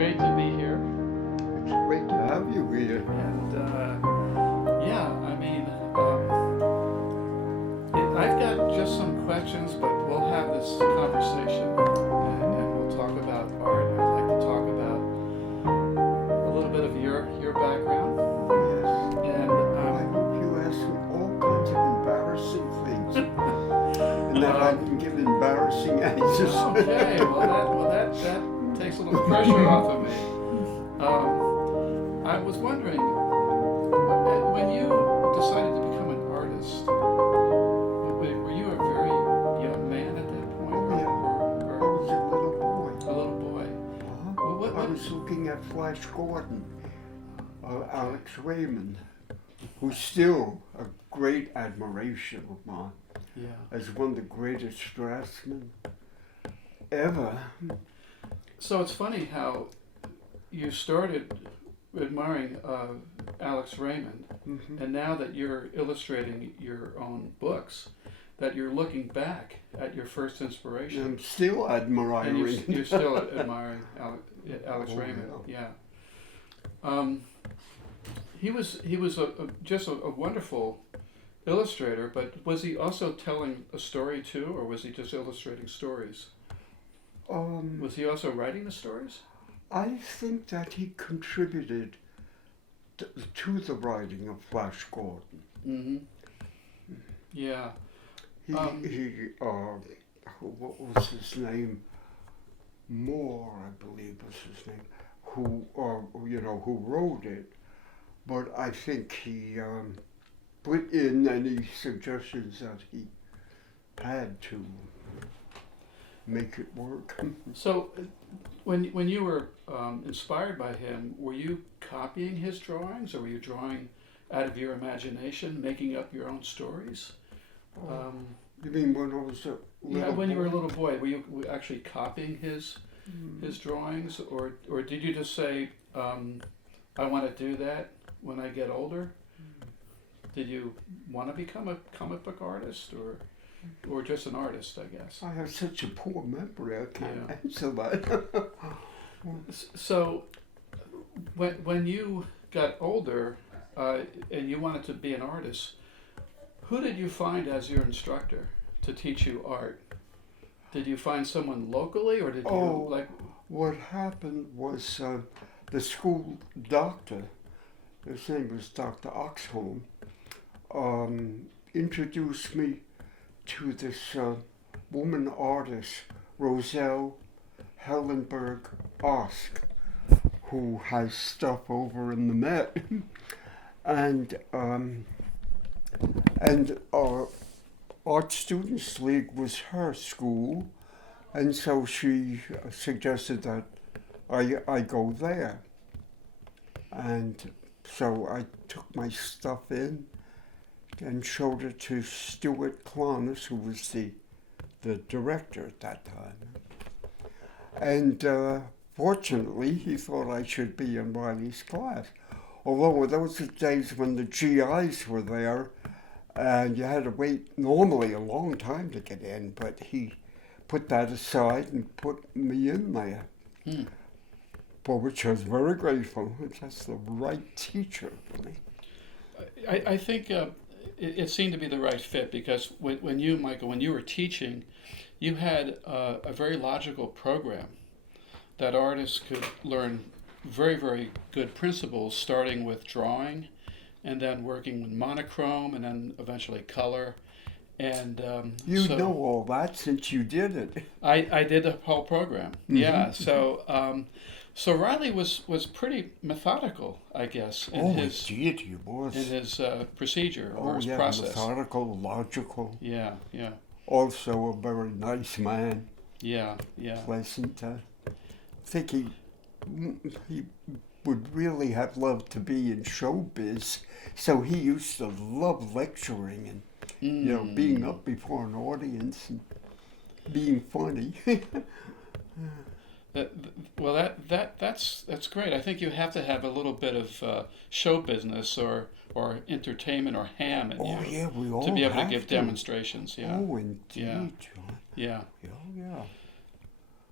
great to be here. It's great to have you here. And I've got just some questions, but we'll have this conversation and we'll talk about art. I'd like to talk about a little bit of your background. Yes. And I hope you ask all kinds of embarrassing things, and that I can give embarrassing answers. Okay, that takes a little pressure off of me. I was wondering, when you decided to become an artist, were you a very young man at that point? Oh, yeah. Or I was a little boy. a little boy? Well, I was looking at Flash Gordon, Alex Raymond, who's still a great admiration of mine, Yeah. as one of the greatest draftsmen ever. So it's funny how you started admiring Alex Raymond, Mm-hmm. and now that you're illustrating your own books, that you're looking back at your first inspiration. I'm still admiring. And you're still admiring Alex Oh, Raymond, yeah. He was just a wonderful illustrator, but was he also telling a story too, or was he just illustrating stories? Was he also writing the stories? I think that he contributed to the writing of Flash Gordon. Mm-hmm. Yeah. What was his name? Moore, I believe was his name, who wrote it. But I think he put in any suggestions that he had to make it work. So, when you were inspired by him, were you copying his drawings, or were you drawing out of your imagination, making up your own stories? You mean when I was a little when you were a boy? little boy, were you actually copying his drawings, or did you just say, I want to do that when I get older? Did you want to become a comic book artist, or just an artist, I guess? I have such a poor memory, I can't Yeah. answer that. So, when you got older and you wanted to be an artist, who did you find as your instructor to teach you art? Did you find someone locally, or did you What happened was the school doctor, his name was Dr. Oxholm, introduced me to this woman artist, Roselle Hellenberg Osk, who has stuff over in the Met, and Art Students League was her school, and so she suggested that I go there, and so I took my stuff in and showed it to Stuart Clonis, who was the director at that time. And fortunately, he thought I should be in Reilly's class. Although those were days when the GIs were there, and you had to wait normally a long time to get in, but he put that aside and put me in there, for which I was very grateful. That's the right teacher for me. I think it seemed to be the right fit, because when you, Michael, when you were teaching, you had a very logical program that artists could learn very, very good principles, starting with drawing, and then working with monochrome, and then eventually color. And you know all that since you did it. I did the whole program. Mm-hmm. Yeah. So Reilly was pretty methodical, I guess, in his procedure or his process. Methodical, logical. Yeah. Also a very nice man. Yeah. Pleasant. I think he would really have loved to be in showbiz. So he used to love lecturing and being up before an audience and being funny. That's great. I think you have to have a little bit of show business or entertainment or ham in you we all to be able to have give demonstrations. Yeah. Oh, indeed, Yeah. John. Yeah. Yeah.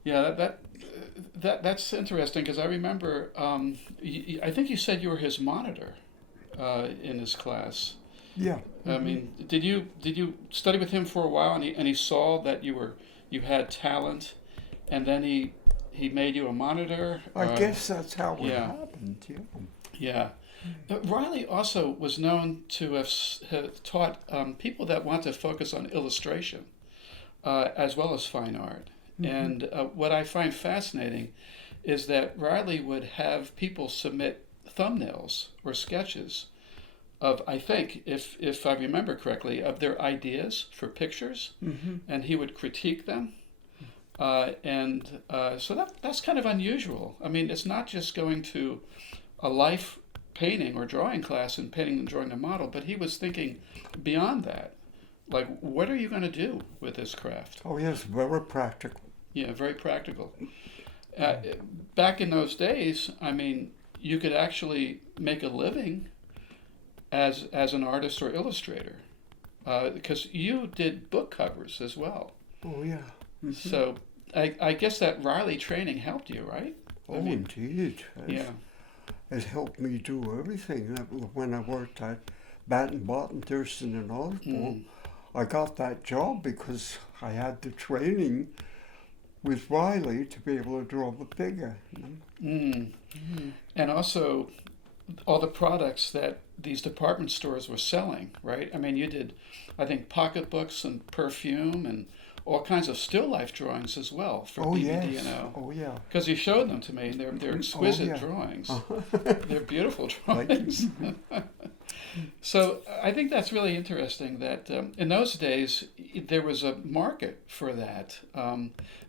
Yeah. that's interesting because I remember. I think you said you were his monitor in his class. Yeah. I mean, did you study with him for a while, and he saw that you had talent, and then he made you a monitor? I guess that's how it Yeah. happened, yeah. Yeah. Reilly also was known to have taught people that want to focus on illustration as well as fine art. And what I find fascinating is that Reilly would have people submit thumbnails or sketches of, I think, if I remember correctly, of their ideas for pictures, and he would critique them. So that's kind of unusual. I mean, it's not just going to a life painting or drawing class and painting and drawing a model, but he was thinking beyond that. Like, what are you going to do with this craft? Oh, yes, very practical. Yeah, very practical. Back in those days, I mean, you could actually make a living as an artist or illustrator, because you did book covers as well. Oh, yeah. So I guess that Reilly training helped you, right? Oh, indeed. Yeah. It helped me do everything. When I worked at Batten, Barton, Thurston, and Osborne, I got that job because I had the training with Reilly to be able to draw the figure. And also, all the products that these department stores were selling, right? I mean, you did, I think, pocketbooks and perfume and all kinds of still life drawings as well for BBD&O. Yes. Oh, yeah. Because you showed them to me, and they're exquisite drawings. They're beautiful drawings. So I think that's really interesting that in those days there was a market for that.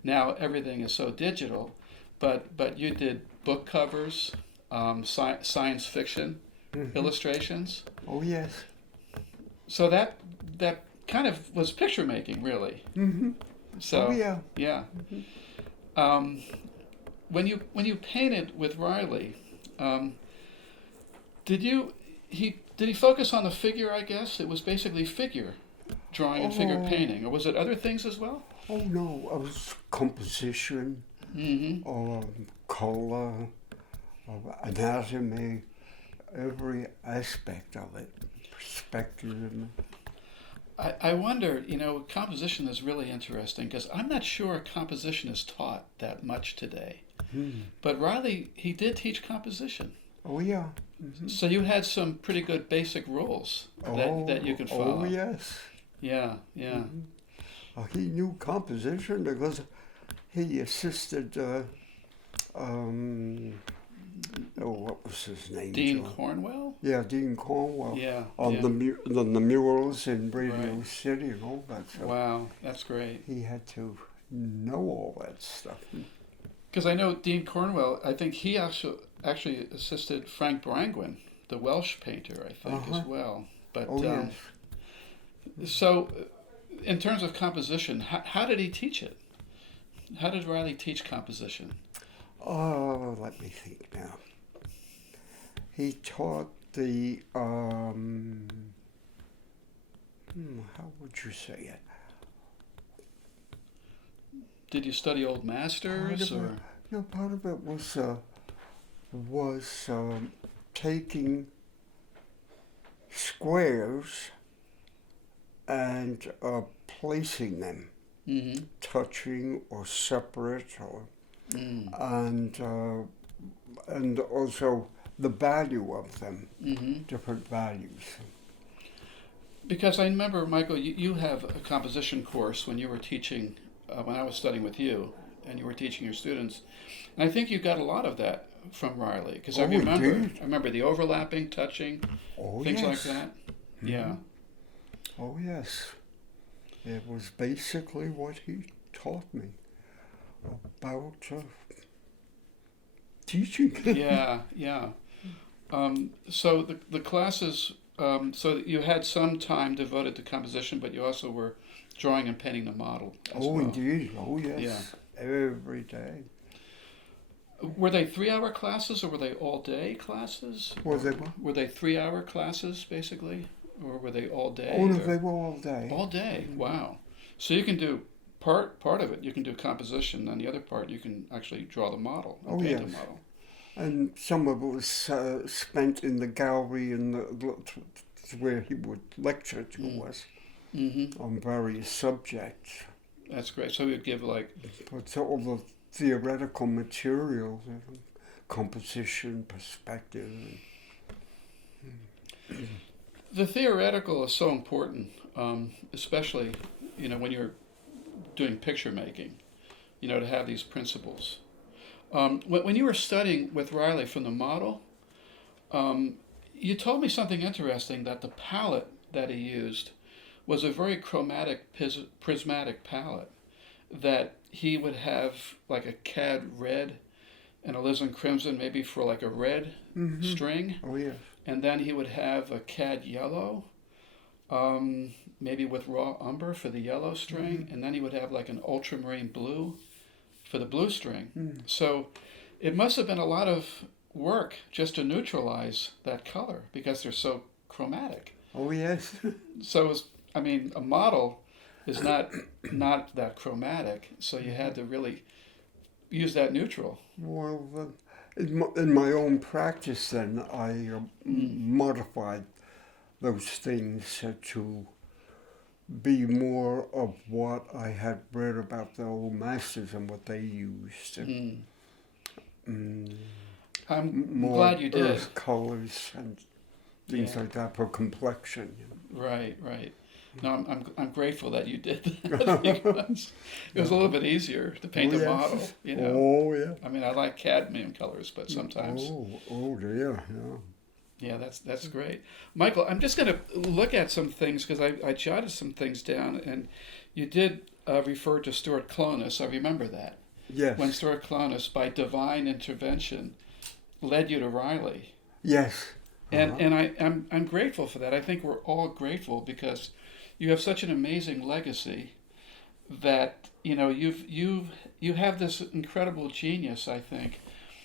Now everything is so digital, but you did book covers, science fiction illustrations. Oh, yes. So that kind of was picture making, really. So Oh, yeah. yeah. When you painted with Reilly, did he focus on the figure? I guess it was basically figure drawing and figure painting, or was it other things as well? Oh, no. It was composition, color, anatomy, every aspect of it, perspective. I wonder, composition is really interesting because I'm not sure composition is taught that much today. But Reilly, he did teach composition. Oh, yeah. So you had some pretty good basic rules that you could follow. Oh, yes. Yeah, yeah. He knew composition because he assisted, what was his name? Dean John? Cornwell? Yeah, Dean Cornwell. Yeah. On the murals in Radio Right. City and all that stuff. Wow, that's great. He had to know all that stuff. Because I know Dean Cornwell, I think he actually assisted Frank Brangwyn, the Welsh painter, I think, as well. But Oh, yes. so, in terms of composition, how did he teach it? How did Reilly teach composition? Oh, let me think now. He taught the, how would you say it? Did you study old masters or? No, part of it was taking squares and placing them, touching or separate, or and also the value of them, different values. Because I remember, Michael, you have a composition course when you were teaching, when I was studying with you, and you were teaching your students. And I think you got a lot of that from Reilly, because I remember the overlapping, touching, things like that. Yeah. Oh, yes. It was basically what he taught me about teaching. Yeah. So the classes, so you had some time devoted to composition, but you also were drawing and painting the model as well. Indeed. Oh, yes. Yeah. Every day. Were they 3-hour classes or were they all-day classes? Were they what? Were they 3-hour classes, basically? Or were they all day? Oh, no, they were all day. All day, wow. So you can do part of it you can do composition, and the other part you can actually draw the model and Oh, paint yes. the model. And some of it was spent in the gallery and where he would lecture to us Mm-hmm. on various subjects. That's great. So you'd give like, But all the theoretical material, composition, perspective. the theoretical is so important, especially, when you're doing picture making, to have these principles. When you were studying with Reilly from the model, you told me something interesting, that the palette that he used was a very chromatic, prismatic palette, that he would have like a cad red and alizarin crimson, maybe for like a red string, Oh, yes. and then he would have a cad yellow, maybe with raw umber for the yellow string, and then he would have like an ultramarine blue for the blue string. So it must have been a lot of work just to neutralize that color because they're so chromatic. Oh, yes. So a model is not that chromatic, so you had to really use that neutral. Well, in my own practice, then, I modified those things to be more of what I had read about the old masters and what they used. I'm More glad you did. earth colors and things like that for complexion. Right. No, I'm grateful that you did that because it was a little bit easier to paint a model. Oh, yeah. I like cadmium colors, but sometimes. Oh dear, yeah. Yeah, that's great, Michael. I'm just going to look at some things because I jotted some things down, and you did refer to Stuart Clonus. I remember that. Yes. When Stuart Clonus, by divine intervention, led you to Reilly. Yes. And I'm grateful for that. I think we're all grateful because you have such an amazing legacy that you have this incredible genius, I think,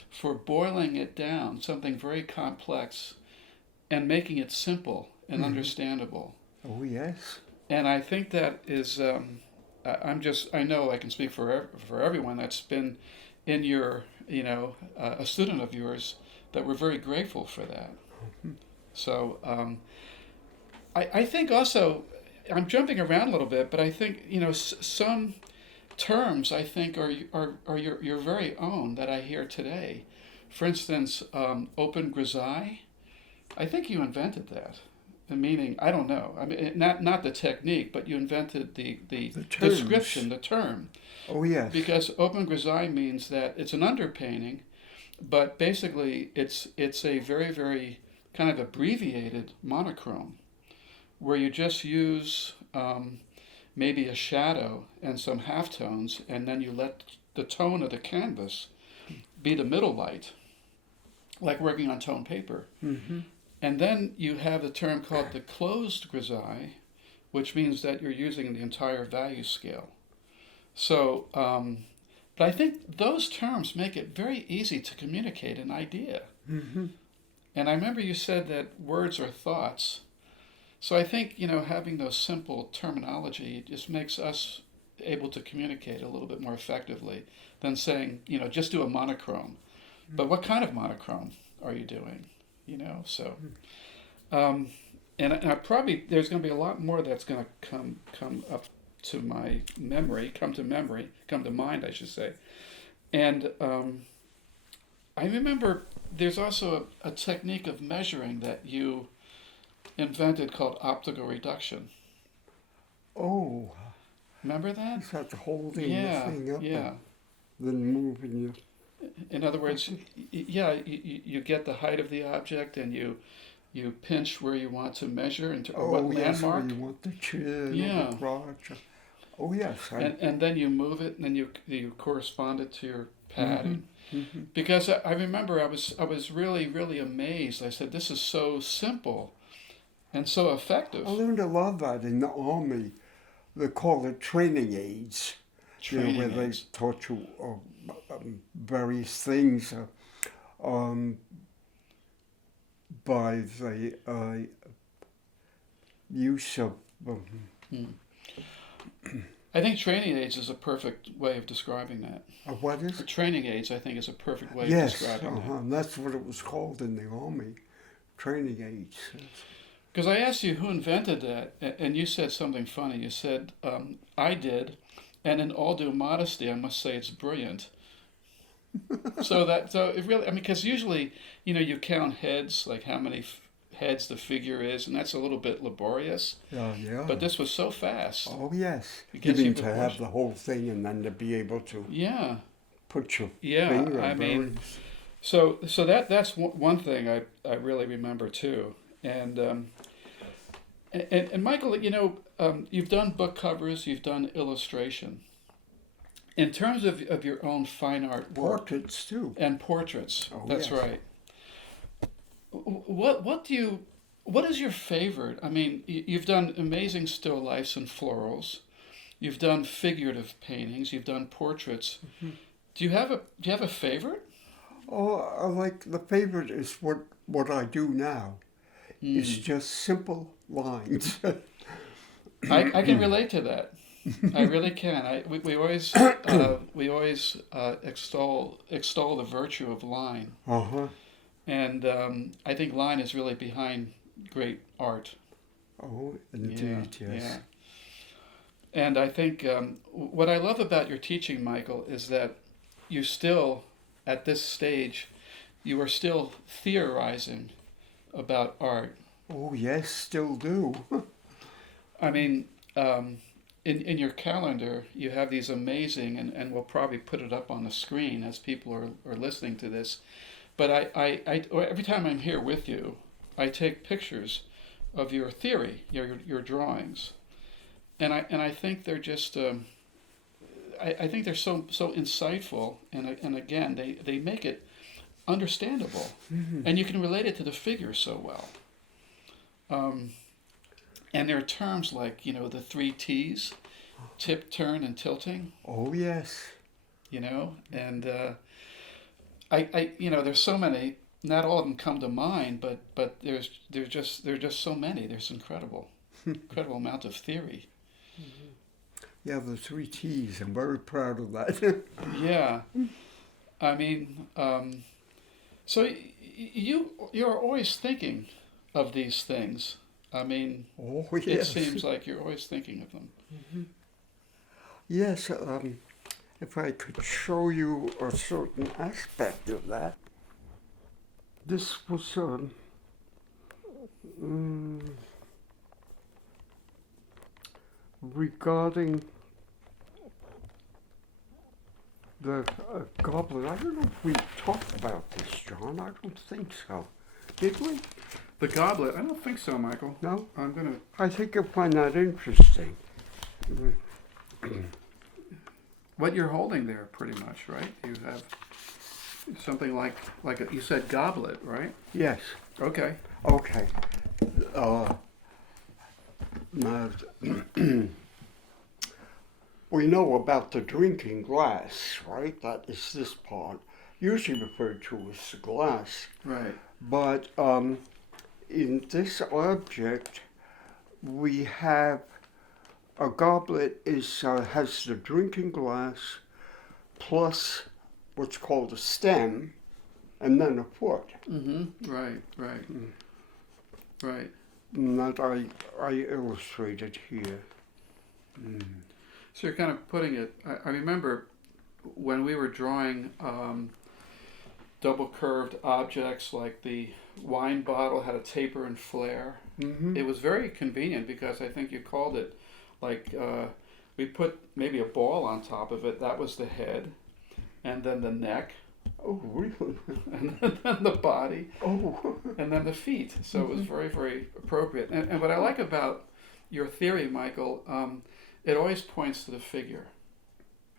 for boiling it down, something very complex, and making it simple and understandable. Oh, yes. And I think that is I know I can speak for everyone that's been in your a student of yours, that we're very grateful for that. So I think also, I'm jumping around a little bit, but I think some terms I think are your very own that I hear today. For instance, open grisaille. I think you invented that. The meaning, I don't know. Not the technique, but you invented the description, the term. Oh, yes. Because open grisaille means that it's an underpainting, but basically it's a very, very kind of abbreviated monochrome, where you just use maybe a shadow and some halftones, and then you let the tone of the canvas be the middle light, like working on tone paper. And then you have the term called the closed grisaille, which means that you're using the entire value scale. So, but I think those terms make it very easy to communicate an idea. And I remember you said that words are thoughts. So I think, having those simple terminology just makes us able to communicate a little bit more effectively than saying, just do a monochrome. But what kind of monochrome are you doing? So, and I probably, there's going to be a lot more that's going to come up to my memory, come to mind, I should say. And I remember there's also a technique of measuring that you invented called optical reduction. Oh. Remember that? You have to hold the thing up Yeah. and then moving it. In other words, you get the height of the object, and you pinch where you want to measure what yes, landmark. where you want the chin Yeah. or the crotch. Oh, yes. And then you move it, and then you correspond it to your pad. Because I remember I was really, really amazed. I said, this is so simple and so effective. I learned a lot of that in the Army. They call it training aids. Where they taught you various things by the use of I think training aids is a perfect way of describing that. What is For it? training aids, I think is a perfect way of Yes, describing that. and that's what it was called in the army, training aids. Because I asked you who invented that, and you said something funny. You said, I did, and in all due modesty, I must say it's brilliant. So it really, I mean, because usually, you count heads, like how many heads the figure is, and that's a little bit laborious. Yeah. But this was so fast. Oh, yes. It You gets you mean to have proportion. the whole thing and then to be able to Yeah, put your yeah. finger I mean, so that's one thing I really remember too. And Michael, you've done book covers, you've done illustration. In terms of your own fine art work portraits too. and portraits, Oh, that's yes. right. What is your favorite? I mean, you've done amazing still lifes and florals. You've done figurative paintings. You've done portraits. Mm-hmm. Do you have a favorite? Oh, I like the favorite is what I do now. It's just simple lines. I can relate to that. I really can. We always extol the virtue of line, Uh-huh. and I think line is really behind great art. Oh, indeed, Yeah, yes. yeah. And I think what I love about your teaching, Michael, is that you still, at this stage, you are still theorizing about art. Oh, yes, still do. I mean, in your calendar, you have these amazing, and we'll probably put it up on the screen as people are listening to this. But every time I'm here with you, I take pictures of your theory, your drawings, and I think they're just I think they're so insightful, and again they make it understandable, and you can relate it to the figures so well. And there are terms like the three T's, tip, turn, and tilting. Oh, yes. And I there's so many. Not all of them come to mind, but there's just so many. There's incredible amount of theory. Yeah, the three T's. I'm very proud of that. Yeah, I mean, so you're always thinking of these things. I mean, Oh, it yes. seems like you're always thinking of them. Yes, if I could show you a certain aspect of that. This was regarding the goblet. I don't know if we talked about this, John. I don't think so. Did we? The goblet? I don't think so, Michael. No? I'm gonna. I think you'll find that interesting. What you're holding there, pretty much, right? You have something like you said, goblet, right? Yes. Okay. Okay. Now, we know about the drinking glass, right? That is this part, usually referred to as the glass. Right. But in this object, we have a goblet has the drinking glass plus what's called a stem, and then a foot. Mm-hmm. Right. Right. And that I illustrated here. So you're kind of putting it. I remember when we were drawing double curved objects, like the wine bottle had a taper and flare. Mm-hmm. It was very convenient because I think you called it like we put maybe a ball on top of it. That was the head, and then the neck, Oh, really? and then the body, Oh. and then the feet. So it was very, very appropriate. And what I like about your theory, Michael, it always points to the figure.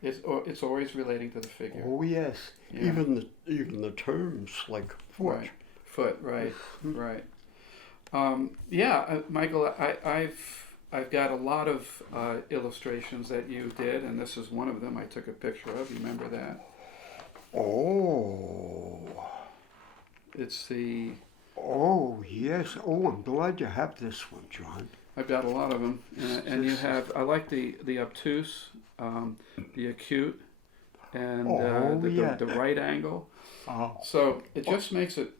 It's always relating to the figure. Oh, yes. Yeah. Even the terms like foot. Right. Foot. Right. Right. Michael, I've got a lot of illustrations that you did, and this is one of them I took a picture of. You remember that? Oh. It's the. Oh, yes. Oh, I'm glad you have this one, John. I've got a lot of them, and you have. I like the obtuse, the acute, and yeah. the right angle. Oh, So it just makes it,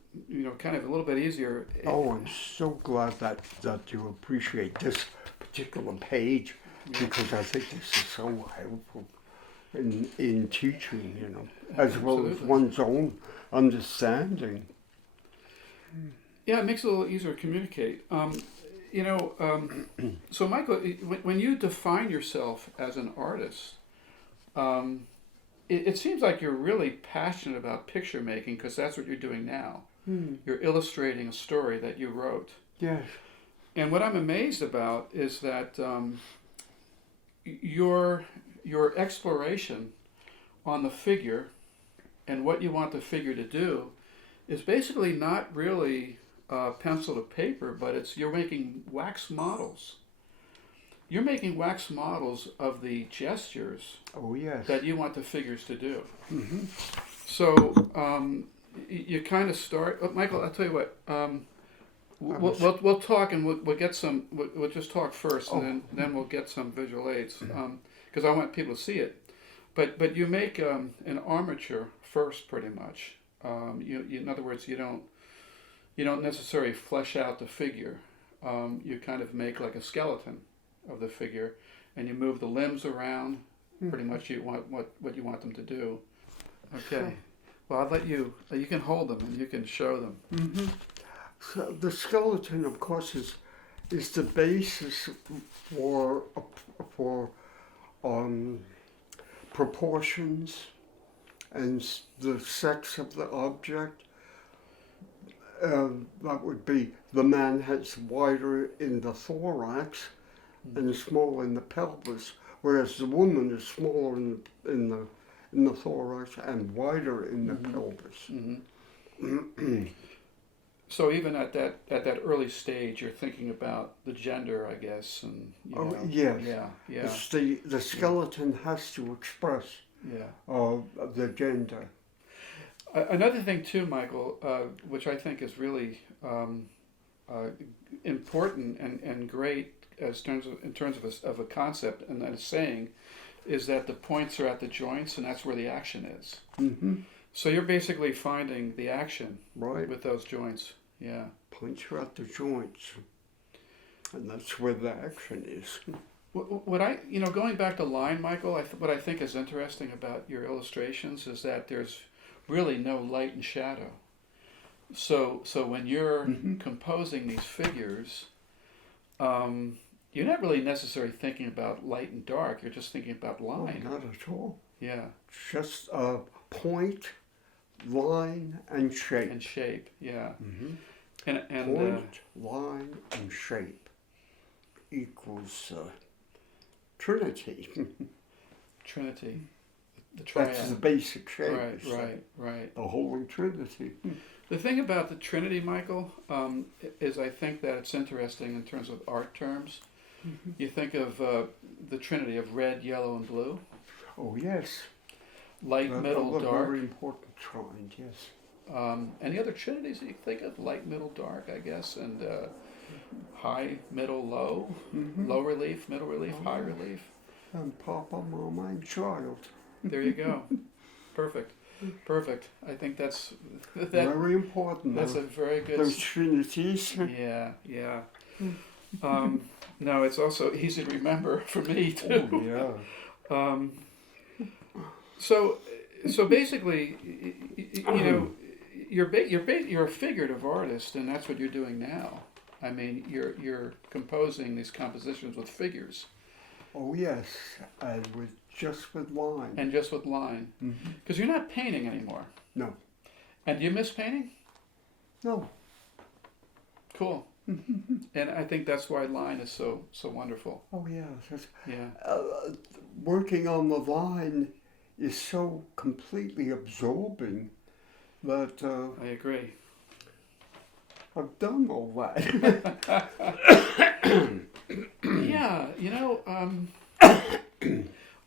kind of a little bit easier. I'm so glad that you appreciate this particular page because I think this is so helpful in teaching, as well as Absolutely. one's own understanding. Yeah, it makes it a little easier to communicate. So Michael, when you define yourself as an artist, it seems like you're really passionate about picture making because that's what you're doing now. You're illustrating a story that you wrote. Yes. And what I'm amazed about is that your exploration on the figure and what you want the figure to do is basically not really pencil to paper, but you're making wax models. You're making wax models of the gestures Oh, yes. that you want the figures to do. Mm-hmm. So you kind of start. Oh, Michael, I'll tell you what. We'll talk and we'll get some. We'll just talk first, and then we'll get some visual aids because I want people to see it. But you make an armature first, pretty much. In other words, you don't necessarily flesh out the figure. You kind of make like a skeleton of the figure, and you move the limbs around. Pretty much, you want what you want them to do. Okay. Sure. Well, I'll let you. You can hold them and you can show them. Mm-hmm. So the skeleton, of course, is the basis for proportions and the sex of the object. That would be the man has wider in the thorax and small in the pelvis, whereas the woman is smaller in the thorax and wider in the pelvis. Mm-hmm. So even at that early stage, you're thinking about the gender, I guess, and yes. Yeah. The skeleton has to express the gender. Another thing too, Michael, which I think is really important and great in terms of a concept and a saying, is that the points are at the joints, and that's where the action is. Mm-hmm. So you're basically finding the action Right. with those joints. Yeah. Points are at the joints, and that's where the action is. What going back to line, Michael, what I think is interesting about your illustrations is that there's really no light and shadow. So when you're composing these figures, you're not really necessarily thinking about light and dark. You're just thinking about line. Oh, not at all. Yeah. Just point, line, and shape. And shape. Yeah. Mm-hmm. And point, line, and shape equals Trinity. Trinity. The triad. That's the basic shape. Right. The Holy Trinity. The thing about the Trinity, Michael, is I think that it's interesting in terms of art terms. Mm-hmm. You think of the Trinity of red, yellow, and blue. Oh, yes. Light, middle, dark. Very important kind, yes. Any other Trinities that you think of? Light, middle, dark, I guess, and high, middle, low, low relief, middle relief, high relief. And Papa, Mama, and Child. There you go. Perfect. I think that's very important. That's a very good. Those trinities. Yeah. No, it's also easy to remember for me too. Oh, yeah. So basically, you're a figurative artist, and that's what you're doing now. I mean, you're composing these compositions with figures. Oh yes, and just with line. And just with line, because you're not painting anymore. No. And do you miss painting? No. Cool. And I think that's why line is so wonderful. Oh yeah. Yeah. Working on the line is so completely absorbing that I agree. I've done all that. Yeah,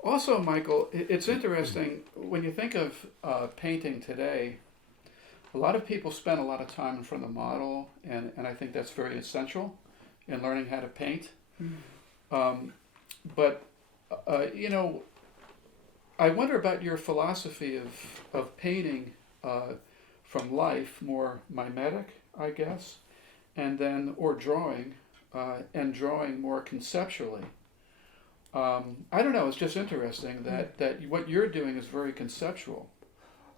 also, Michael, it's interesting when you think of painting today. A lot of people spend a lot of time in front of the model, and I think that's very essential in learning how to paint. Mm. But you know, I wonder about your philosophy of painting from life, more mimetic, I guess, and then or drawing, and drawing more conceptually. I don't know. It's just interesting that what you're doing is very conceptual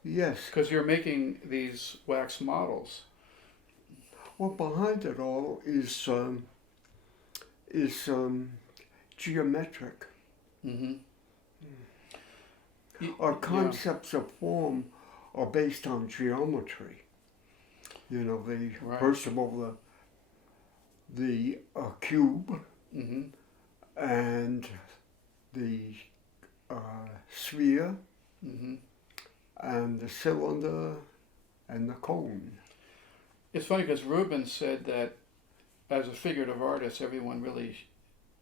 Yes. because you're making these wax models. Well, behind it all is geometric. Mm-hmm. Our concepts of form are based on geometry. You know, Right. first of all the cube Mm-hmm. and the sphere Mm-hmm. and the cylinder and the cone. It's funny because Rubens said that as a figurative artist, everyone really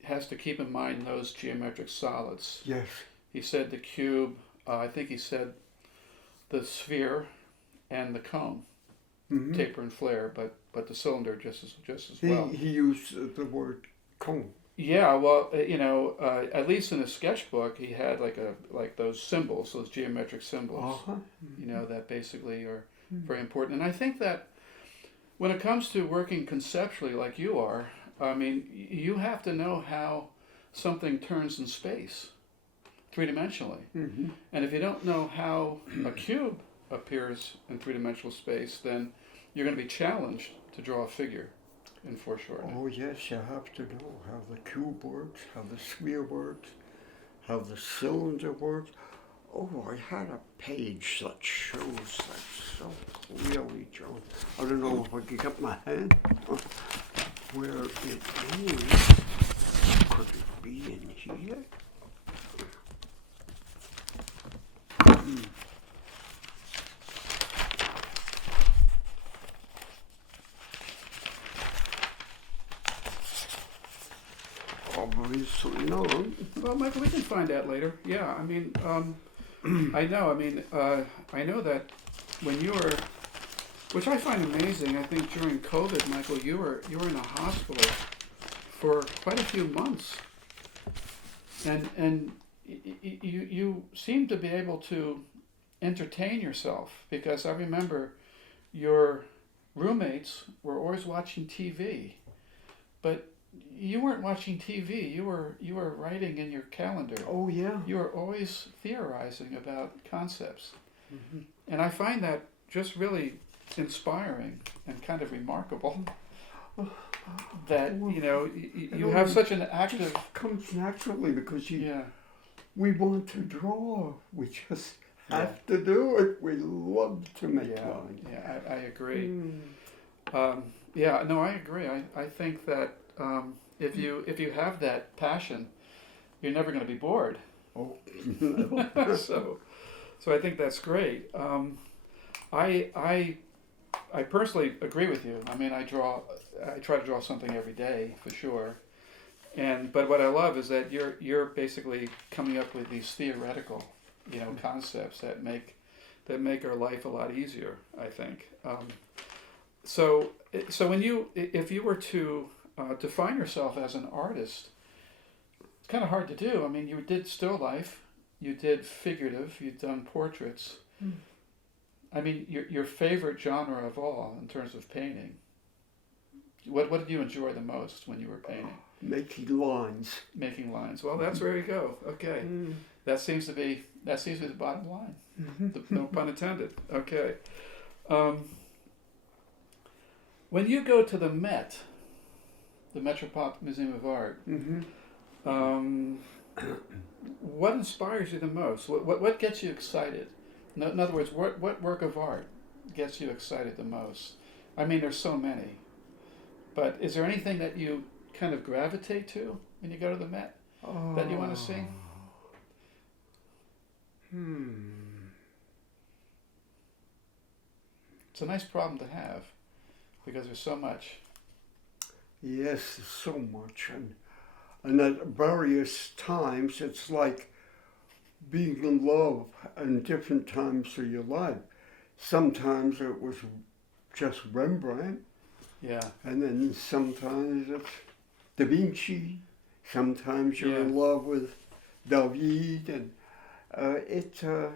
has to keep in mind those geometric solids. Yes. He said the cube, I think he said the sphere and the cone, Mm-hmm. taper and flare, but the cylinder just as well. He used the word cone. Yeah, well, at least in his sketchbook, he had like those symbols, those geometric symbols, Uh-huh. that basically are very important. And I think that when it comes to working conceptually like you are, I mean, you have to know how something turns in space, three-dimensionally. Mm-hmm. And if you don't know how a cube appears in three-dimensional space, then you're going to be challenged to draw a figure in foreshortening. Oh yes, you have to know how the cube works, how the sphere works, how the cylinder works. Oh, I had a page that shows that so clearly, John. I don't know if I can get my hand on where it is. Could it be in here? Obviously not. Well, Michael, we can find out later. Yeah, I mean, I know. I mean, I know that when you were, which I find amazing. I think during COVID, Michael, you were in a hospital for quite a few months, and you seem to be able to entertain yourself because I remember your roommates were always watching TV, but you weren't watching TV. You were writing in your calendar. Oh yeah. You were always theorizing about concepts, Mm-hmm. and I find that just really inspiring and kind of remarkable. That you have such an active. It comes naturally because Yeah. we want to draw. We just Yeah. have to do it. We love to make Yeah. lines. Yeah. I agree. Mm. Yeah. No, I agree. I think that if you have that passion, you're never going to be bored. Oh. So I think that's great. I personally agree with you. I mean, I try to draw something every day for sure. But what I love is that you're basically coming up with these theoretical, concepts that make our life a lot easier, I think. So if you were to define yourself as an artist, it's kind of hard to do. I mean, you did still life, you did figurative, you've done portraits. Mm. I mean, your favorite genre of all in terms of painting. What did you enjoy the most when you were painting? Making lines. Making lines. Well, that's where you go. Okay, that seems to be the bottom line. No pun intended. Okay. When you go to the Met, the Metropolitan Museum of Art, Mm-hmm. what inspires you the most? What gets you excited? In other words, what work of art gets you excited the most? I mean, there's so many, but is there anything that you kind of gravitate to when you go to the Met that you want to see? It's a nice problem to have because there's so much. Yes, there's so much, and at various times it's like being in love in different times of your life. Sometimes it was just Rembrandt, Yeah. and then sometimes it's Da Vinci. Sometimes you're in love with David, and it's as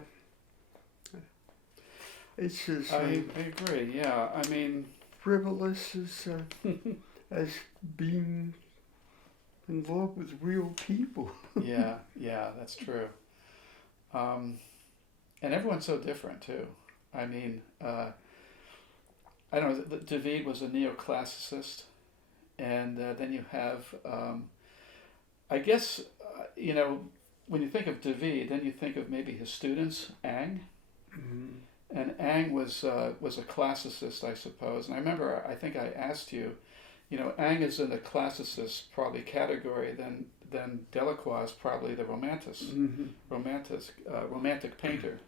I agree. Yeah, I mean, frivolous as being in love with real people. yeah, that's true. And everyone's so different too. I mean, I don't know. David was a neoclassicist, and then you have, I guess, when you think of David, then you think of maybe his students, Ang. Mhm. And Ang was a classicist, I suppose. And I remember, I think I asked you, Ang is in the classicist probably category. Then Delacroix is probably the Mhm. romantic painter.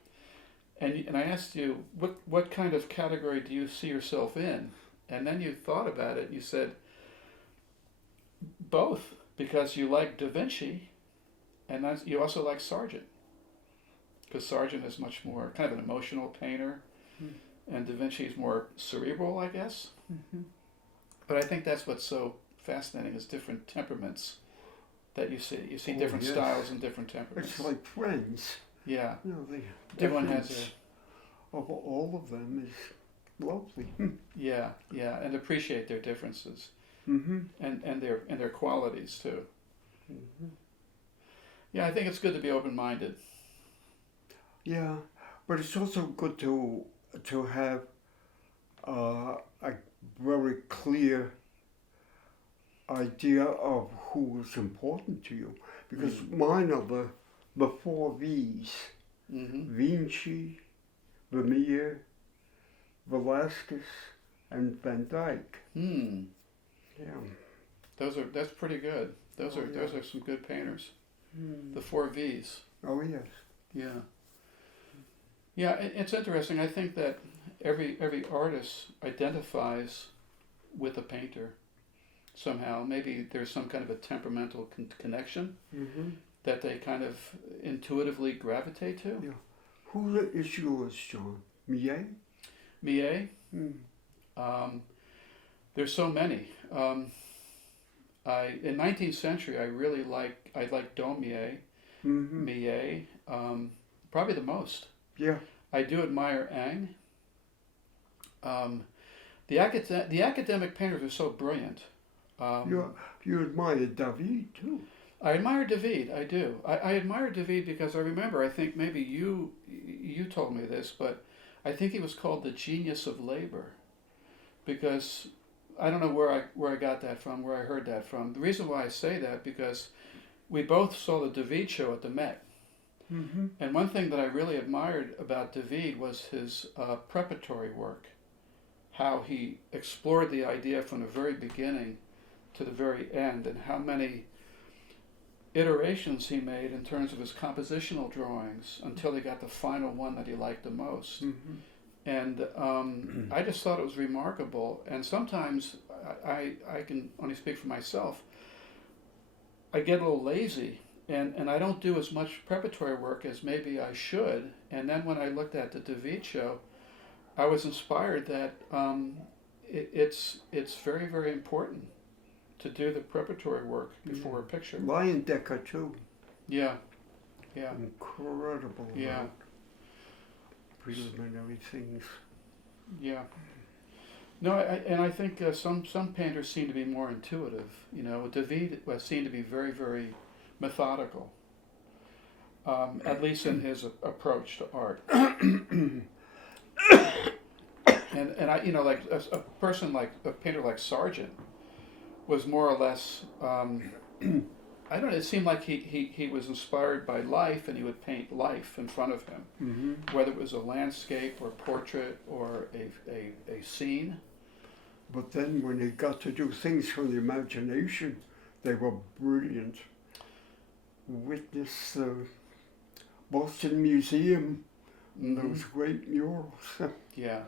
And I asked you, what kind of category do you see yourself in? And then you thought about it. You said both, because you like Da Vinci, and you also like Sargent. Because Sargent is much more kind of an emotional painter, and Da Vinci is more cerebral, I guess. Mhm. But I think that's what's so fascinating is different temperaments that you see. You see Oh, different yes. styles and different temperaments. It's like friends. Yeah. The Everyone has difference of all of them is lovely. yeah, and appreciate their differences Mm-hmm. and their qualities too. Mm-hmm. Yeah, I think it's good to be open-minded. Yeah, but it's also good to have a very clear idea of who is important to you. Because mine are the four V's: Mm-hmm. Vinci, Vermeer, Velasquez, and Van Dyck. Hmm. Yeah. That's pretty good. Those Oh, are yeah. some good painters. Mm. The four V's. Oh yes. Yeah. Yeah, it's interesting. I think that every artist identifies with a painter somehow. Maybe there's some kind of a temperamental connection Mm-hmm. that they kind of intuitively gravitate to. Yeah. Who is yours, John? Millet? Millet. Mm. There's so many. In 19th century, I like Daumier, Mm-hmm. Millet, probably the most. Yeah. I do admire Ang. The academic painters are so brilliant. You admire David too. I admire David. I do. I admire David because I remember. I think maybe you told me this, but I think he was called the genius of labor, because I don't know where I got that from, where I heard that from. The reason why I say that because we both saw the David show at the Met. Mm-hmm. And one thing that I really admired about David was his preparatory work, how he explored the idea from the very beginning to the very end, and how many iterations he made in terms of his compositional drawings until he got the final one that he liked the most. Mm-hmm. And I just thought it was remarkable. And sometimes I can only speak for myself. I get a little lazy. And I don't do as much preparatory work as maybe I should. And then when I looked at the David show, I was inspired that it's very, very important to do the preparatory work before a picture. Lion Decker too. Yeah. Incredible. Yeah. Preliminary things. Yeah. No, I think some painters seem to be more intuitive. David seemed to be very, very methodical, at least in his approach to art. and I, like a person like a painter like Sargent was more or less. I don't know. It seemed like he was inspired by life, and he would paint life in front of him, Mm-hmm. whether it was a landscape or portrait or a scene. But then when he got to do things from the imagination, they were brilliant. Witness the Boston Museum, those great murals. Yeah.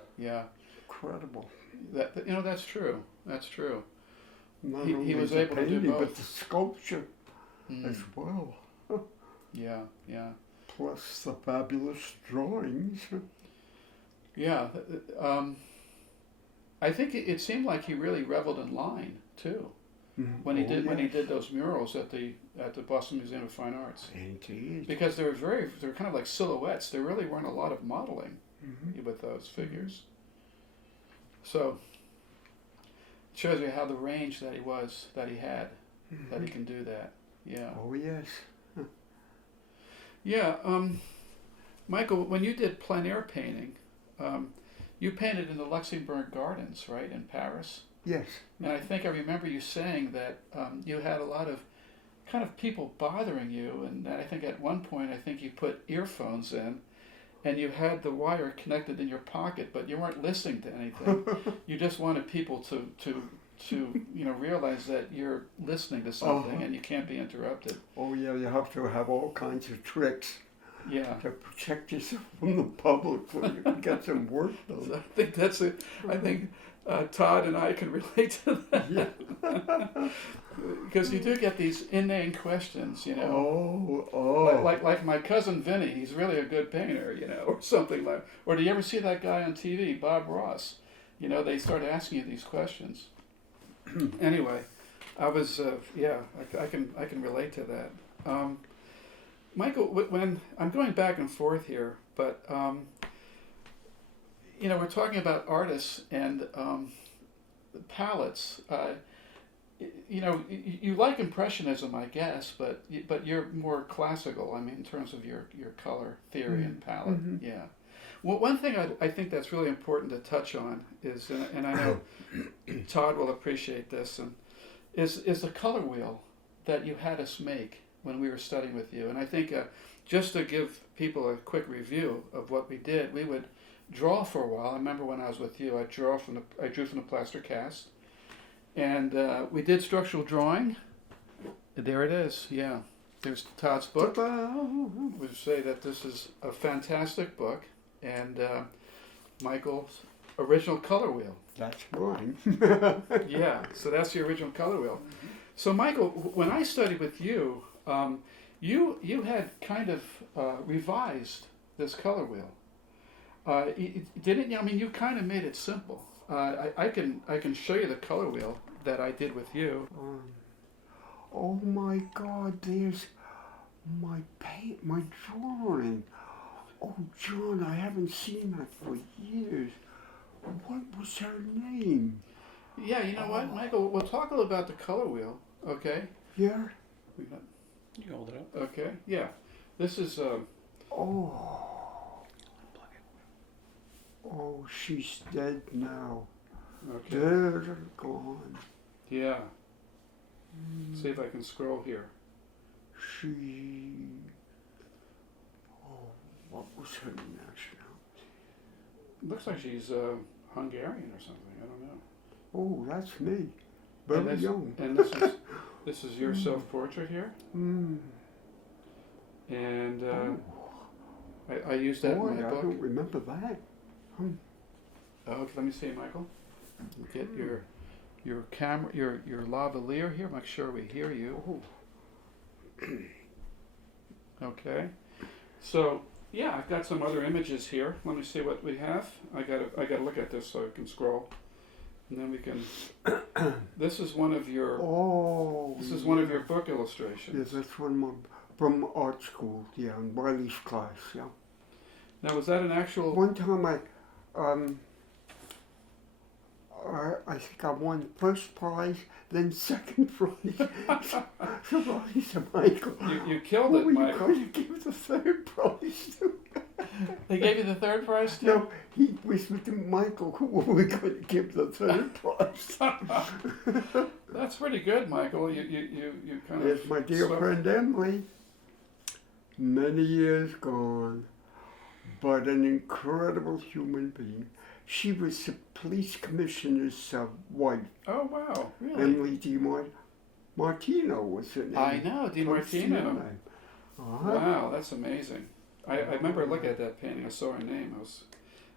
Incredible. That's true. That's true. Not He only was the able to do painting, both. but the sculpture as well. Yeah. Plus the fabulous drawings. Yeah. I think it seemed like he really reveled in line too. when he did those murals at the Boston Museum of Fine Arts. Indeed. Because they were kind of like silhouettes. There really weren't a lot of modeling with those figures. So it shows you how the range that he had, that he can do that. Yeah. Oh yes. Yeah. Michael, when you did plein air painting, you painted in the Luxembourg Gardens, right, in Paris? Yes. And I think I remember you saying that you had a lot of kind of people bothering you, and I think at one point you put earphones in, and you had the wire connected in your pocket, but you weren't listening to anything. You just wanted people to realize that you're listening to something and you can't be interrupted. Oh yeah, you have to have all kinds of tricks. Yeah. To protect yourself from the public so you can get some work done. So I think that's it. I think Todd and I can relate to that. Yeah. Because you do get these inane questions, Oh. Like my cousin Vinny, he's really a good painter, or something like. Or do you ever see that guy on TV, Bob Ross? They start asking you these questions. Anyway, I was I can relate to that. Michael, when I'm going back and forth here, but we're talking about artists and palettes. You like impressionism, I guess, but you're more classical. I mean, in terms of your color theory and palette. Yeah. Well, one thing I think that's really important to touch on is, and I know Todd will appreciate this, and is the color wheel that you had us make when we were studying with you. And I think just to give people a quick review of what we did, we would draw for a while. I remember when I was with you, I drew from the plaster cast, and we did structural drawing. There it is. Yeah, there's Todd's book. We say that this is a fantastic book, and Michael's original color wheel. That's mine. Yeah, so that's the original color wheel. So Michael, when I studied with you, you had kind of revised this color wheel, didn't you? I mean, you kind of made it simple. I can show you the color wheel that I did with you. Oh my God! There's my drawing. Oh, John, I haven't seen that for years. What was her name? Yeah, you know what, Michael? We'll talk a little about the color wheel, okay? Yeah. You can hold it up. Okay, yeah. This is Oh, she's dead now. Okay. Dead or gone. Yeah. See if I can scroll here. What was her nationality? Looks like she's Hungarian or something. I don't know. Oh, that's me. Very young. And this is your self-portrait here. And I used that in my book. I don't remember that. Okay, let me see, Michael. Get your camera, your lavalier here. Make sure we hear you. Okay. So yeah, I've got some other images here. Let me see what we have. I gotta look at this so I can scroll, and then we can. This is one of your. This is one of your book illustrations. Yes, that's one from art school. Yeah, in Reilly's class. Yeah. Now, was that an actual? One time I think I won first prize, then second prize. So Michael. You killed it, Michael. Who were you going to give the third prize to? They gave you the third prize too? No, he was with Michael. Who were we going to give the third prize? That's pretty good, Michael. You kind of. Yes, my dear friend Emily. Many years gone, but an incredible human being. She was the police commissioner's wife. Oh, wow, really? Emily DiMartino was her name. I know, DiMartino. Wow, that's amazing. I remember looking at that painting. I saw her name.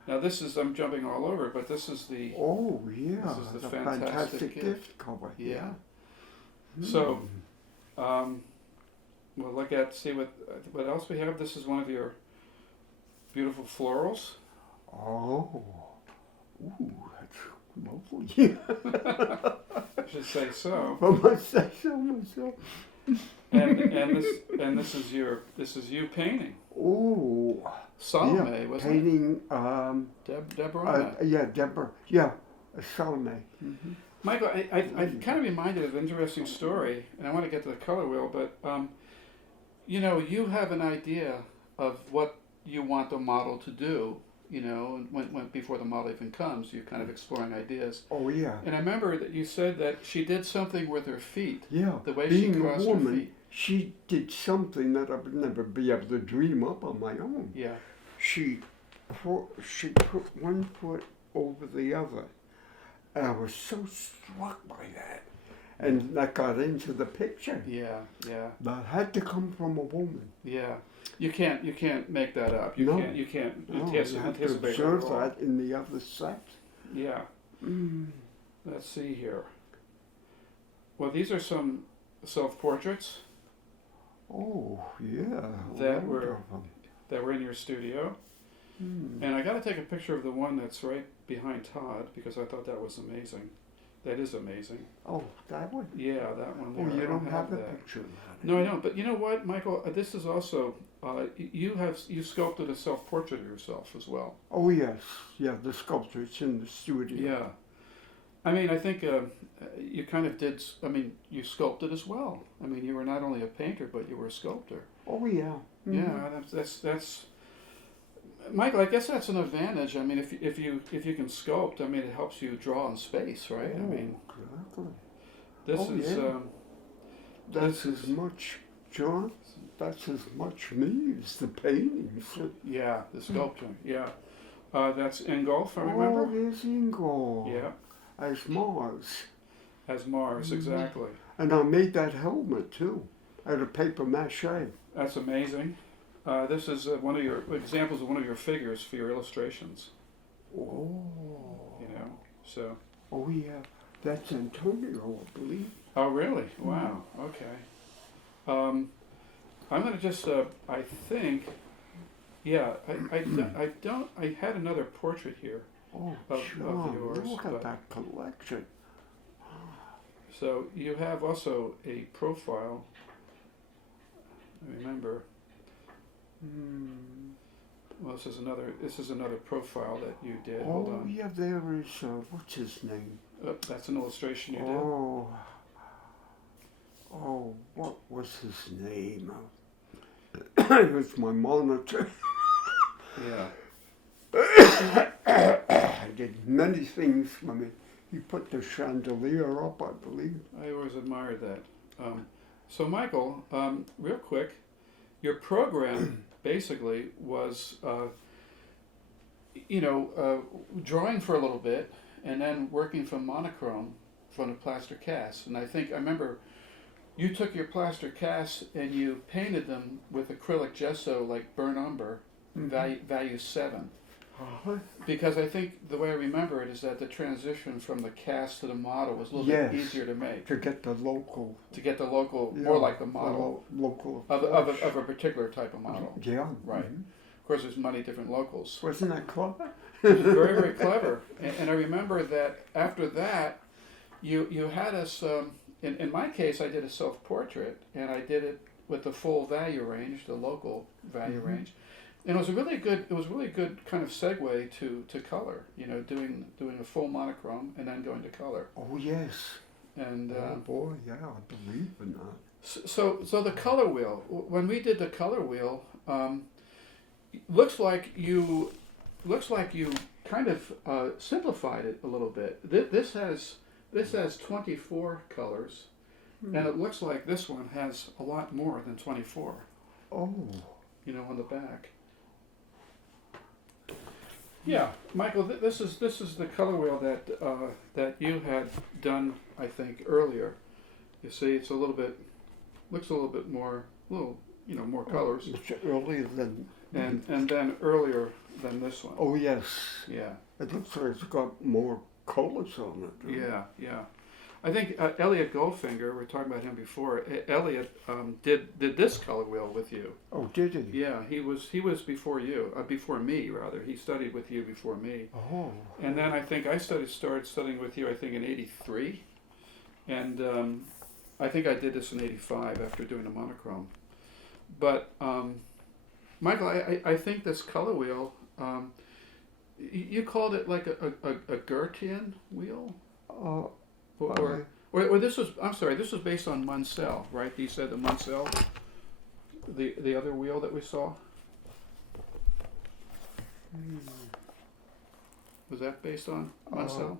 Now this is, I'm jumping all over, but this is the... Oh, yeah. This is the fantastic gift cover. Yeah. So, we'll look at, see what else we have. This is one of your beautiful florals. Oh. Ooh, that's lovely. should say so. I must say so myself. And this is you painting. Oh, Salome, yeah, wasn't painting. Deborah. Yeah, Deborah. Yeah, Salome. Mm-hmm. Michael, I kind of reminded of an interesting story, and I want to get to the color wheel, but you know, you have an idea of what you want the model to do. You know, and when before the model even comes, you're kind of exploring ideas. Oh yeah. And I remember that you said that she did something with her feet. Yeah. The way Being she crossed a woman, her feet. she did something that I would never be able to dream up on my own. Yeah. She put one foot over the other, and I was so struck by that, and that got into the picture. Yeah. Yeah. That had to come from a woman. Yeah. You can't make that up. You can't No, anticipate you have to observe at all. that in the other sex. Yeah. Mm. Let's see here. Well, these are some self-portraits Oh yeah. That a lot were- of 'em. that were in your studio. Mm. And I got to take a picture of the one that's right behind Todd because I thought that was amazing. That is amazing. Oh, that one. Yeah, that one Oh, there. you I don't have the that. picture of that. No, I don't. But you know what, Michael? This is also you sculpted a self-portrait of yourself as well. Oh yes, yeah. The sculpture. It's in the studio. Yeah. I mean, I think you kind of did. I mean, you sculpted as well. I mean, you were not only a painter, but you were a sculptor. Oh yeah. Mhm. Yeah, that's. Michael, I guess that's an advantage. I mean, if you can sculpt, I mean, it helps you draw in space, right? I mean, exactly. this Oh, is. yeah. That's This as much, John. That's as much me as the paintings. Yeah, the sculpture. Yeah, that's Ingolf. I remember. Oh, there's Ingolf. Yeah, As Mars. as Mars, Mhm. exactly. And I made that helmet too, out of paper mache. That's amazing. This is one of your examples of one of your figures for your illustrations. Oh. You know, so. Oh yeah. That's Antonio, I believe. Oh, really? Wow. Okay. I'm gonna just. I think. Yeah. I had another portrait here. Oh, Of John, yours, look but- at that collection. So you have also a profile. I remember. Hmm. Well, this is another profile that you did. Hold Oh, on. yeah, there is, what's his name? That's an illustration you did. Oh. Oh, what was his name? It was my monitor. Yeah. I did many things for me. He put the chandelier up, I believe. I always admired that. So Michael, real quick, your program basically was, drawing for a little bit and then working from monochrome from a plaster cast. And I remember you took your plaster casts and you painted them with acrylic gesso like burnt umber, value 7. Uh-huh. Because I think the way I remember it is that the transition from the cast to the model was a little bit easier to make. To get the local. More like the model Local. of a particular type of model. Yeah. Right. Mhm. Of course, there's many different locals. Wasn't that clever? It was very, very clever. And I remember that after that, you had us, in my case, I did a self-portrait, and I did it with the full value range, the local value range. And it was a really good kind of segue to color, doing a full monochrome and then going to color. Oh, yes. And Oh, boy, yeah, I believe in that. so the color wheel, when we did the color wheel, looks like you kind of simplified it a little bit. This has 24 colors, and it looks like this one has a lot more than 24. Oh. On the back. Yeah, Michael, this is the color wheel that you had done, I think, earlier. You see, looks a little bit more, more colors, It's earlier than. and then earlier than this one. Oh, yes. Yeah, It looks like it's got more colors on it. doesn't it? yeah. I think Elliot Goldfinger, we were talking about him before. Elliot did this color wheel with you. Oh, did he? Yeah, he was before you, before me rather. He studied with you before me. Oh. And then I think I started studying with you, I think in '83. and I think I did this in '85 after doing a monochrome. But Michael, I think this color wheel, you called it like a Goethean wheel, or this was, I'm sorry, this was based on Munsell, right? You said the Munsell, the other wheel that we saw. Was that based on Munsell?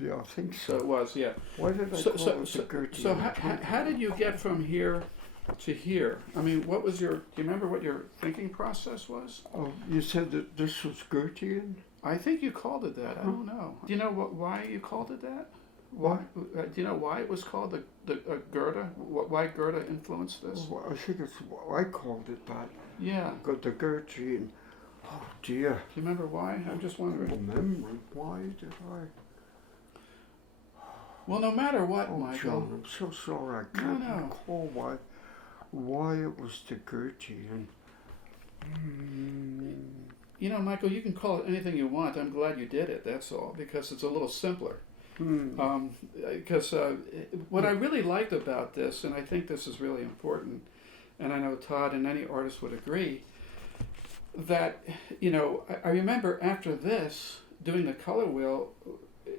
Yeah, I think So so. it was, yeah. Why did I So, call so, it the so, Goethean? so how did you get from here to here? I mean, what was do you remember what your thinking process was? Oh, you said that this was Goethean? I think you called it that. I don't know. Do you know why you called it that? Why? Do you know why it was called the Goethe? Why Goethe influenced this? Oh, I think it's, I called it that. Yeah. Got the Goethean. Oh dear. Do you remember why? I'm just I wondering. remember. Why did I? Well, no matter what, Oh, Michael. John, I'm so sorry. I can't No. recall why it was the Goethean. You know, Michael, you can call it anything you want. I'm glad you did it. That's all, because it's a little simpler. Because what I really liked about this, and I think this is really important, and I know Todd and any artist would agree, that, you know, I remember after this, doing the color wheel,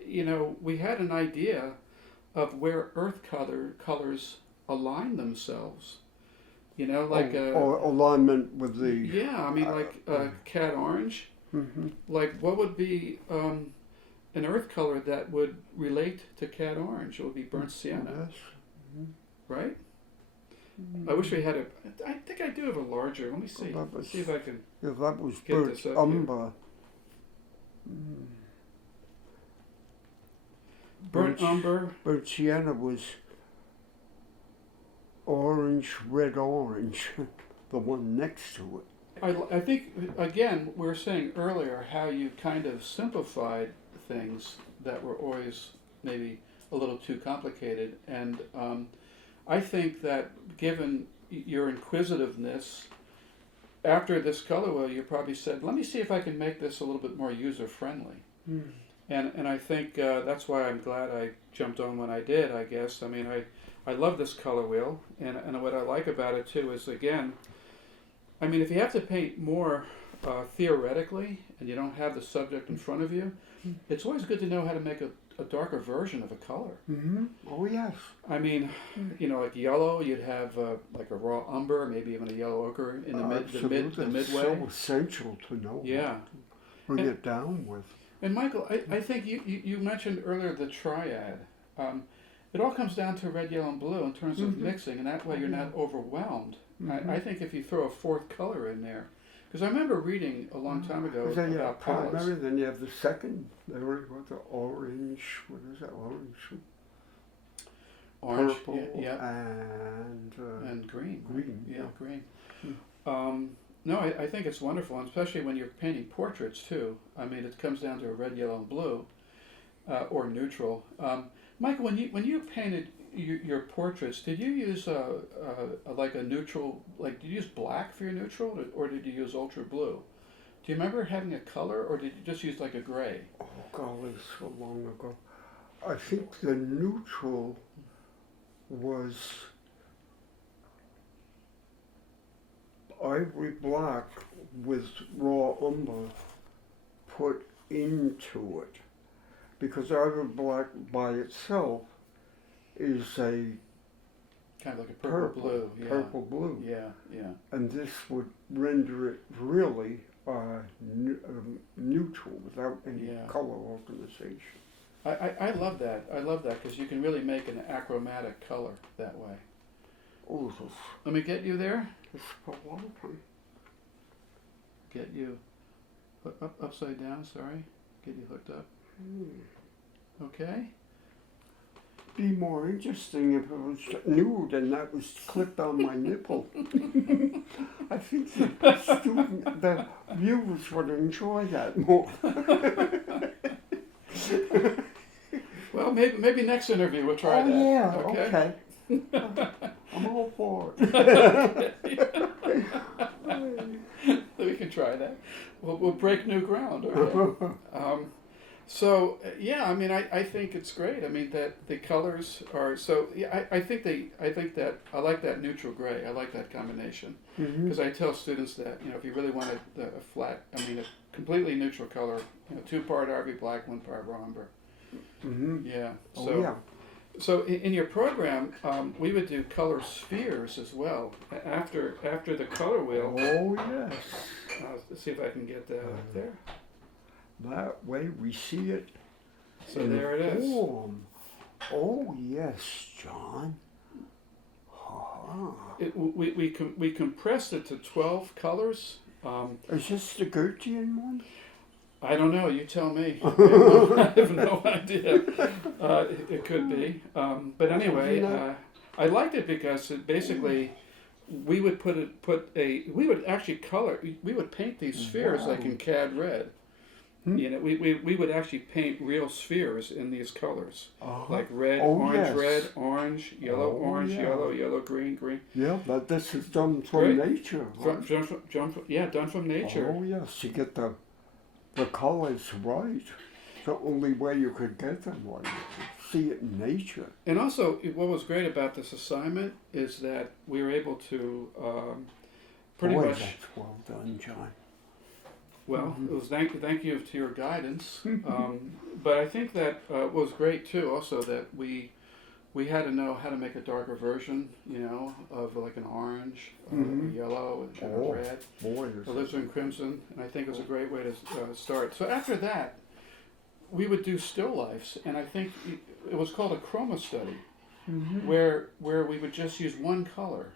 you know, we had an idea of where earth colors align themselves. You know, like or alignment with the. yeah, I mean, like cat orange. Mm-hmm. Like, what would be an earth color that would relate to cat orange? It would be burnt sienna, Yes. right? I wish we had I think I do have a larger. Let me see. Well, that was- See if I can. Yeah, that was Get burnt this up umber. Burnt umber. Burnt sienna was orange, red orange, the one next to it. I think, again, we were saying earlier how you kind of simplified things that were always maybe a little too complicated. And I think that given your inquisitiveness, after this color wheel, you probably said, let me see if I can make this a little bit more user-friendly. And I think that's why I'm glad I jumped on when I did, I guess. I mean, I love this color wheel, and what I like about it too is, again, I mean, if you have to paint more theoretically and you don't have the subject in front of you, it's always good to know how to make a darker version of a color. Mm-hmm. Oh yes. I mean, you know, like yellow, you'd have like a raw umber, maybe even a yellow ochre in the midway. It's so essential to know. Yeah. What to bring it down with. And Michael, I think you mentioned earlier the triad. It all comes down to red, yellow, and blue in terms of mixing, and that way you're not overwhelmed. I think if you throw a fourth color in there, because I remember reading a long time ago Then you have about palettes. primary, then you have the second. They were what the orange. What is that? Orange. Purple. yeah, and green. green. Yeah, green. No, I think it's wonderful, and especially when you're painting portraits too. I mean, it comes down to a red, yellow, and blue, or neutral. Michael, when you painted your portraits, did you use like a neutral? Like, did you use black for your neutral, or did you use ultra blue? Do you remember having a color, or did you just use like a gray? Oh golly, so long ago. I think the neutral was ivory black with raw umber put into it, because ivory black by itself is a Kind of like a purple blue. Yeah. purple blue, Yeah, yeah. and this would render it really neutral without any Yeah. color organization. I love that. I love that because you can really make an achromatic color that way. Oh, Let me get you there. this Palopan. Get you upside down. Sorry. Get you hooked up. Okay. Be more interesting if it was nude and that was clipped on my nipple. I think the viewers would enjoy that more. Well, maybe next interview we'll try Oh that. yeah, okay. I'm all for it. We can try that. We'll break new ground. Okay. So yeah, I mean, I think it's great. I mean that the colors are so. Yeah, I think that I like that neutral gray. I like that combination Mm-hmm. because I tell students that if you really wanted a flat, I mean a completely neutral color, 2-part RV black, 1-part umber. Mm-hmm. Yeah. Oh So yeah. so in your program, we would do color spheres as well. After the color wheel. Oh yes. Let's see if I can get that up there. That way we see it. So in there it is. form. Oh yes, John. Ah. We compressed it to 12 colors. Is this the Goethean one? I don't know. You tell me. I have no idea. It could be. But anyway, I liked it because it basically we would we would actually color. We would paint these spheres like in CAD red. We would actually paint real spheres in these colors, like red, orange, yellow, orange, yellow, green, green. Yeah, but this is done from nature. Right? Done from nature. Oh yes, you get the colors right. The only way you could get them right. See it in nature. And also, what was great about this assignment is that we were able to pretty much. That's well done, John. Well, it was thank you to your guidance, but I think that was great too. Also, that we had to know how to make a darker version, of like an orange, a yellow, and a red, alizarin crimson, and I think it was a great way to start. So after that, we would do still lifes, and I think it was called a chroma study, where we would just use one color,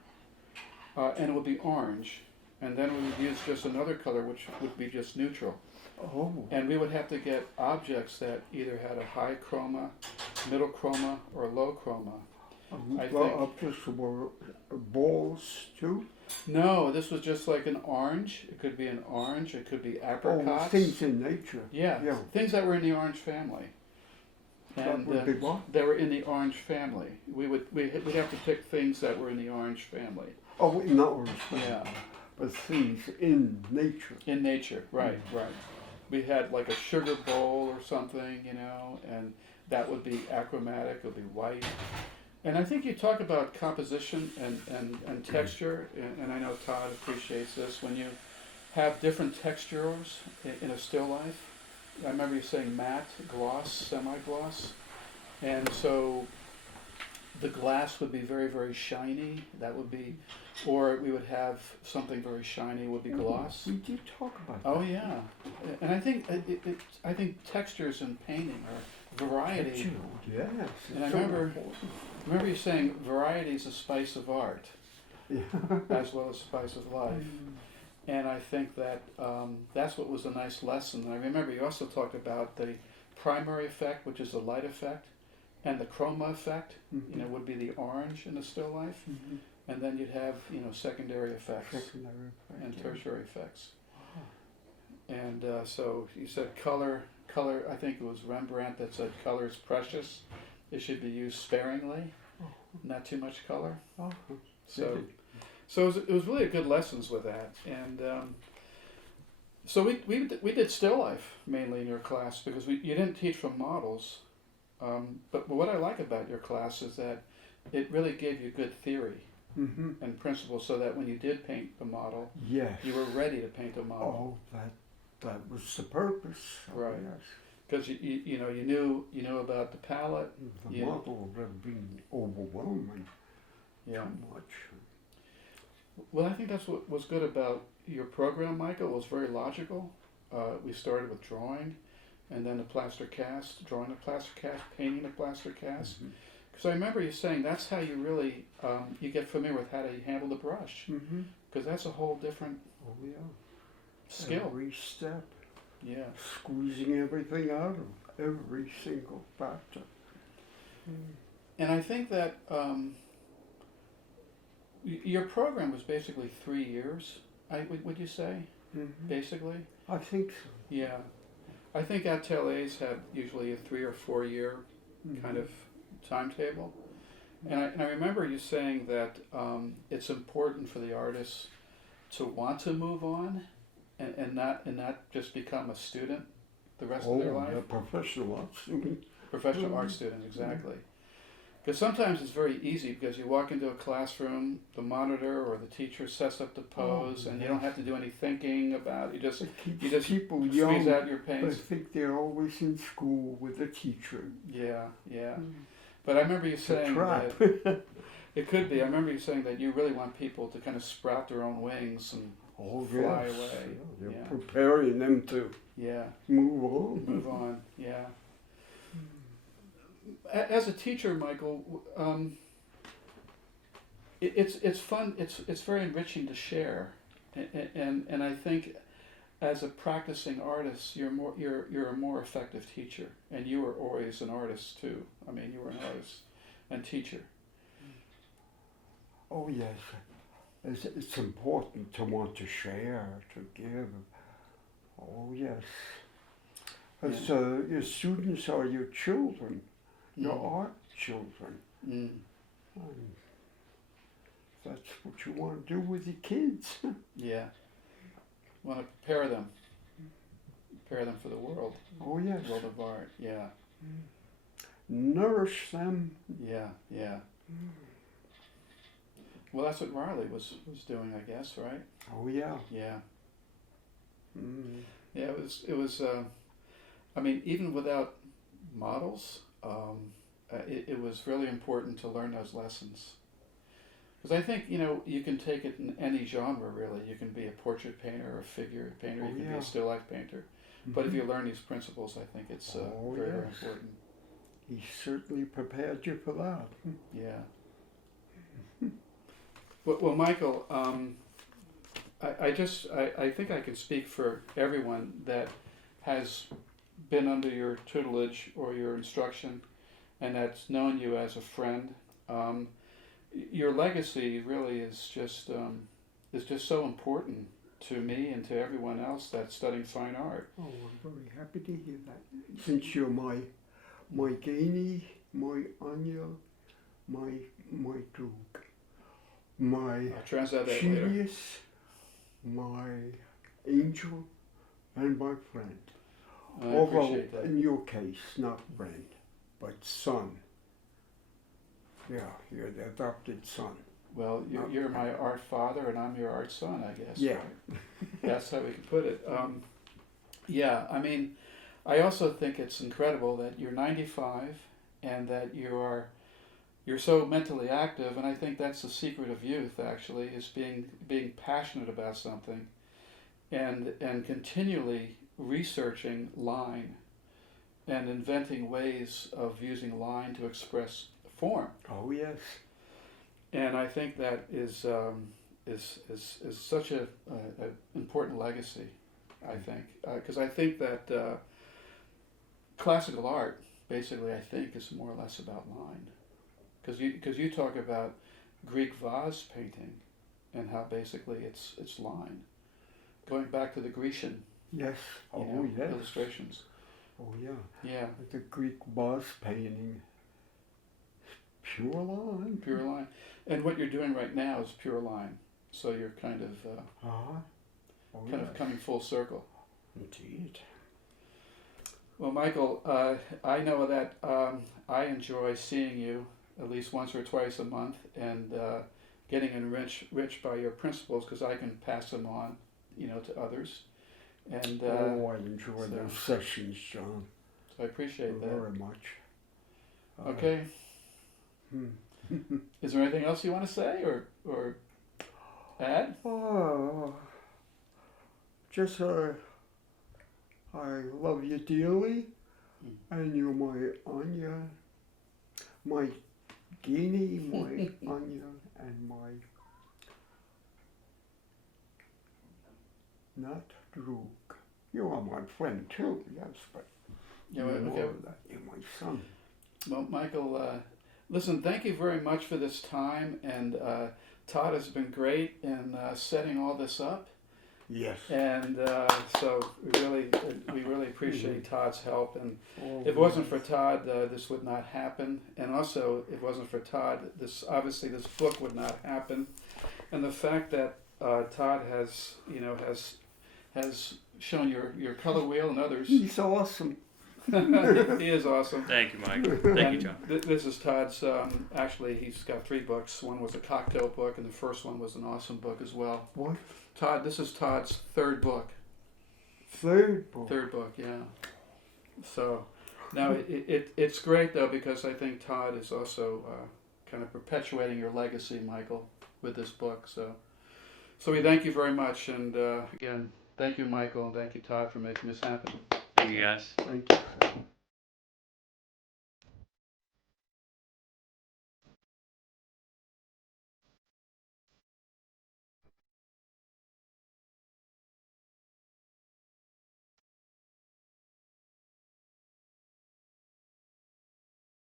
and it would be orange. And then we would use just another color, which would be just neutral. Oh. And we would have to get objects that either had a high chroma, middle chroma, or low chroma. I think. Objects were balls too? No, this was just like an orange. It could be an orange. It could be apricots. Oh, things in nature. Yeah, things that were in the orange family. And that would be what? they were in the orange family. We'd have to pick things that were in the orange family. Oh, in the orange family. Yeah. But things in nature. In nature, right. We had like a sugar bowl or something, and that would be achromatic, it would be white. And I think you talk about composition and texture, and I know Todd appreciates this, when you have different textures in a still life. I remember you saying matte, gloss, semi-gloss, and so the glass would be very, very shiny. That would be, or we would have something very shiny would be gloss. We did talk about that. Oh yeah, and I think I think textures in painting are variety. Yes. And I remember you saying variety is a spice of art, as well as spice of life. And I think that that's what was a nice lesson. And I remember you also talked about the primary effect, which is the light effect. And the chroma effect, would be the orange in a still life, and then you'd have, secondary effects and tertiary effects. And so you said color. I think it was Rembrandt that said color is precious. It should be used sparingly, not too much color. So it was really good lessons with that. And so we did still life mainly in your class because you didn't teach from models. But what I like about your class is that it really gave you good theory and principles, so that when you did paint a model, you were ready to paint a model. Oh, that was the purpose. Right. Because you knew about the palette. The model would have been overwhelming. Too much. Well, I think that's what was good about your program, Michael. It was very logical. We started with drawing. And then a plaster cast, drawing a plaster cast, painting a plaster cast. Because I remember you saying that's how you really, you get familiar with how to handle the brush. Because that's a whole different skill. Every step. Yeah. Squeezing everything out of every single factor. And I think that your program was basically 3 years, would you say, basically? I think so. Yeah. I think ateliers have usually a 3 or 4 year kind of timetable. And I remember you saying that it's important for the artists to want to move on and not just become a student the rest of their life? A professional art student. Professional art student, exactly. Because sometimes it's very easy because you walk into a classroom, the monitor or the teacher sets up the pose, and you don't have to do any thinking about it. You just people squeeze young, out your I paints. think they're always in school with a teacher. Yeah. But I remember you saying trap. that it could be. I remember you saying that you really want people to kind of sprout their own wings and fly away. You're Yeah. preparing them to move on. Move on. Yeah. As a teacher, Michael, it's fun. It's very enriching to share, and I think as a practicing artist, you're a more effective teacher, and you were always an artist too. I mean, you were an artist and teacher. Oh yes, it's important to want to share, to give. Oh yes, as your students are your children. Your art children. And that's what you want to do with your kids. Yeah. Want to prepare them for the world. Oh yes. World of art. Yeah. Nourish them. Yeah. Well, that's what Reilly was doing, I guess, right? Oh yeah. Yeah. Yeah. It was. I mean, even without models. It was really important to learn those lessons. Because I think, you can take it in any genre, really. You can be a portrait painter or a figure painter. You can be a still life painter. But if you learn these principles, I think it's very important. He certainly prepared you for that. Yeah. Well, Michael, I think I can speak for everyone that has been under your tutelage or your instruction, and that's known you as a friend. Your legacy really is just so important to me and to everyone else that's studying fine art. Oh, I'm very happy to hear that. Since you're my Gainey, my Anya, my Duke, my genius, my angel, and my friend. I Although, appreciate that. in your case, not friend, but son. Yeah, you're the adopted son. Well, you're my art father, and I'm your art son, I guess. Yeah. Right? That's how we can put it. Yeah, I mean, I also think it's incredible that you're 95 and that you're so mentally active, and I think that's the secret of youth, actually, is being passionate about something and continually researching line and inventing ways of using line to express form. Oh yes. And I think that is such a important legacy. I think because I think that classical art basically I think is more or less about line. Because you talk about Greek vase painting and how basically it's line. Going back to the Grecian. Yes. Oh yes. Illustrations. Oh yeah. Yeah. The Greek vase painting. Pure line. Pure line. And what you're doing right now is pure line. So you're kind of coming full circle. Indeed. Well, Michael, I know that I enjoy seeing you at least once or twice a month and getting enriched by your principles because I can pass them on, to others. And I enjoy those sessions, John. So I appreciate that very much. Okay. Is there anything else you want to say or add? Just I love you dearly, and you're my Anya, my Guinea, my Anya, and my not Druk. You are my friend too, yes, but you're my son. Well, Michael, listen, thank you very much for this time, and Todd has been great in setting all this up. Yes. And so we really appreciate Todd's help. And if it wasn't for Todd, this would not happen. And also, if it wasn't for Todd, this book would not happen. And the fact that Todd has shown your color wheel and others. He's awesome. He is awesome. Thank you, Mike. Thank you, John. This is Todd's. Actually, he's got 3 books. One was a cocktail book, and the first one was an awesome book as well. What? Todd, this is Todd's 3rd book. Third book. 3rd book, yeah. So now it's great though, because I think Todd is also kind of perpetuating your legacy, Michael, with this book. So we thank you very much, and again, thank you, Michael, and thank you, Todd, for making this happen. Thank you, guys. Thank you.